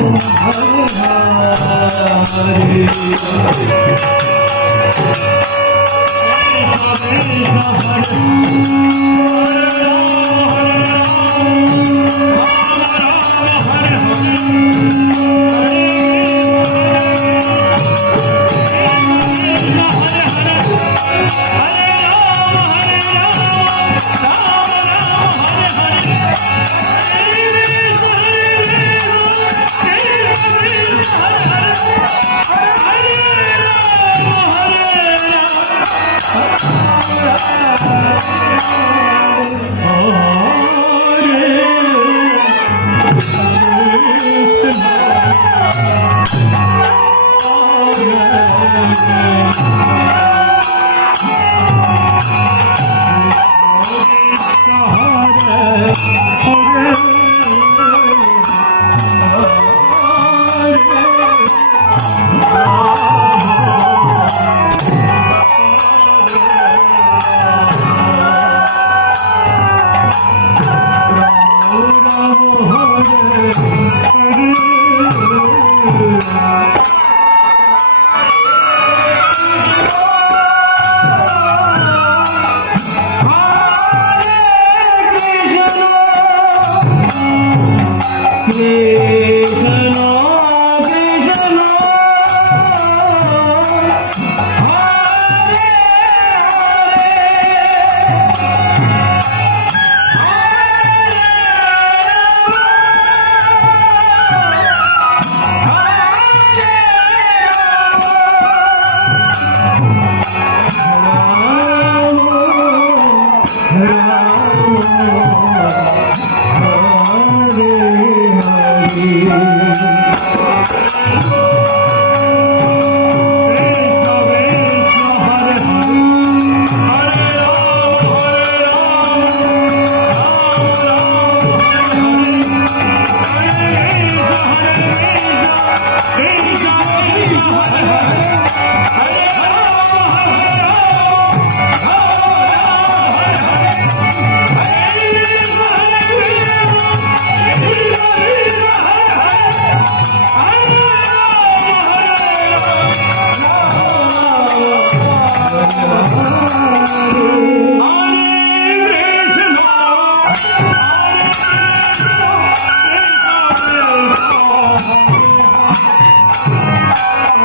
Hare Hare. Oh, Hare Hare